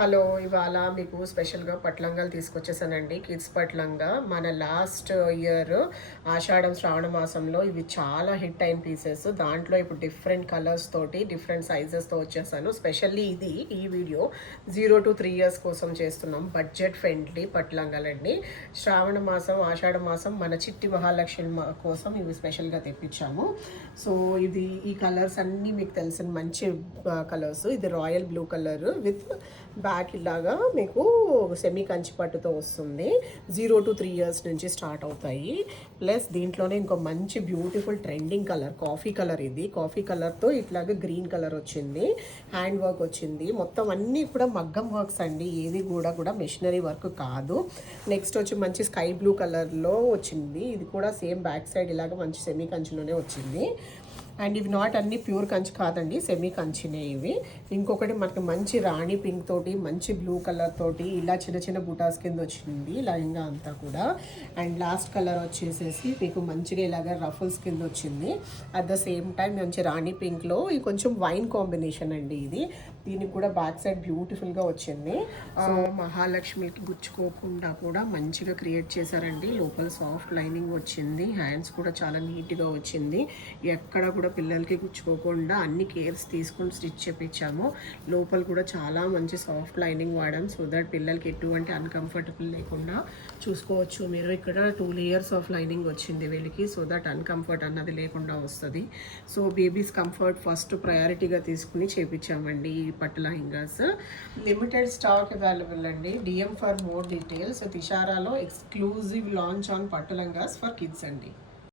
Hello! ఇవాళ మీకు స్పెషల్‌గా పట్లంగాలు తీసుకొచ్చేసానండి. కిడ్స్ పట్లంగా. మన లాస్ట్ ఇయర్ ఆషాఢం, శ్రావణ మాసంలో ఇవి చాలా హిట్ అయిన పీసెస్. దాంట్లో ఇప్పుడు డిఫరెంట్ కలర్స్ తోటి, డిఫరెంట్ సైజెస్‌తో వచ్చేసాను. స్పెషల్లీ ఈ వీడియో 0-3 ఇయర్స్ కోసం చేస్తున్నాం. Budget friendly పట్లంగాలండి. శ్రావణ మాసం, ఆషాఢ మాసం మన చిట్టి మహాలక్ష్మి కోసం ఇవి స్పెషల్‌గా తెప్పించాము. సో, ఈ కలర్స్ అన్నీ మీకు తెలిసిన మంచి కలర్స్. ఇది royal blue colour with back ఇలాగా మీకు సెమీ కంచి పట్టుతో వస్తుంది. 0-3 ఇయర్స్ నుంచి స్టార్ట్ అవుతాయి. ప్లస్ దీంట్లోనే ఇంకో మంచి beautiful trending colour coffee colour. ఇది కాఫీ కలర్తో ఇట్లాగా గ్రీన్ కలర్ వచ్చింది. హ్యాండ్ వర్క్ వచ్చింది. మొత్తం అన్నీ కూడా మగ్గం వర్క్స్ అండి. ఏది కూడా మెషినరీ వర్క్ కాదు. నెక్స్ట్ వచ్చి మంచి స్కై బ్లూ కలర్లో వచ్చింది. ఇది కూడా సేమ్ బ్యాక్ సైడ్ ఇలాగ మంచి సెమీ కంచిలోనే వచ్చింది. అండ్ ఇవి నాట్ అన్ని ప్యూర్ కంచి కాదండి, సెమీ కంచినే ఇవి. ఇంకొకటి మనకి మంచి రాణి పింక్ తోటి, మంచి బ్లూ కలర్ తోటి ఇలా చిన్న చిన్న బుటాస్ కింద వచ్చింది లైన్గా అంతా కూడా. అండ్ లాస్ట్ కలర్ వచ్చేసేసి మీకు మంచిగా ఇలాగ రఫుల్స్ కింద వచ్చింది. అట్ ద సేమ్ టైం మంచి రాణి పింక్లో ఇది కొంచెం వైన్ కాంబినేషన్ అండి. దీనికి కూడా బ్యాక్ సైడ్ బ్యూటిఫుల్గా వచ్చింది. మహాలక్ష్మికి గుచ్చుకోకుండా కూడా మంచిగా క్రియేట్ చేశారండి. లోపల సాఫ్ట్ లైనింగ్ వచ్చింది. హ్యాండ్స్ కూడా చాలా నీట్గా వచ్చింది. ఎక్కడ కూడా పిల్లలకి గుచ్చుకోకుండా అన్ని కేర్స్ తీసుకొని స్టిచ్ చేపించాము. లోపల కూడా చాలా మంచి సాఫ్ట్ లైనింగ్ వాడాం. సో దట్ పిల్లలకి ఎటువంటి అన్కంఫర్టబుల్ లేకుండా చూసుకోవచ్చు. మీరు ఇక్కడ 2 లేయర్స్ ఆఫ్ లైనింగ్ వచ్చింది వీళ్ళకి. సో దట్ అన్కంఫర్ట్ అన్నది లేకుండా వస్తుంది. సో బేబీస్ కంఫర్ట్ ఫస్ట్ ప్రయారిటీగా తీసుకుని చేపించామండి ఈ పట్టు లెహంగాస్. లిమిటెడ్ స్టాక్ అవైలబుల్ అండి. DM for more details. తిషారాలో ఎక్స్క్లూజివ్ లాంచ్ ఆన్ పట్టు లెహంగాస్ ఫర్ కిడ్స్ అండి.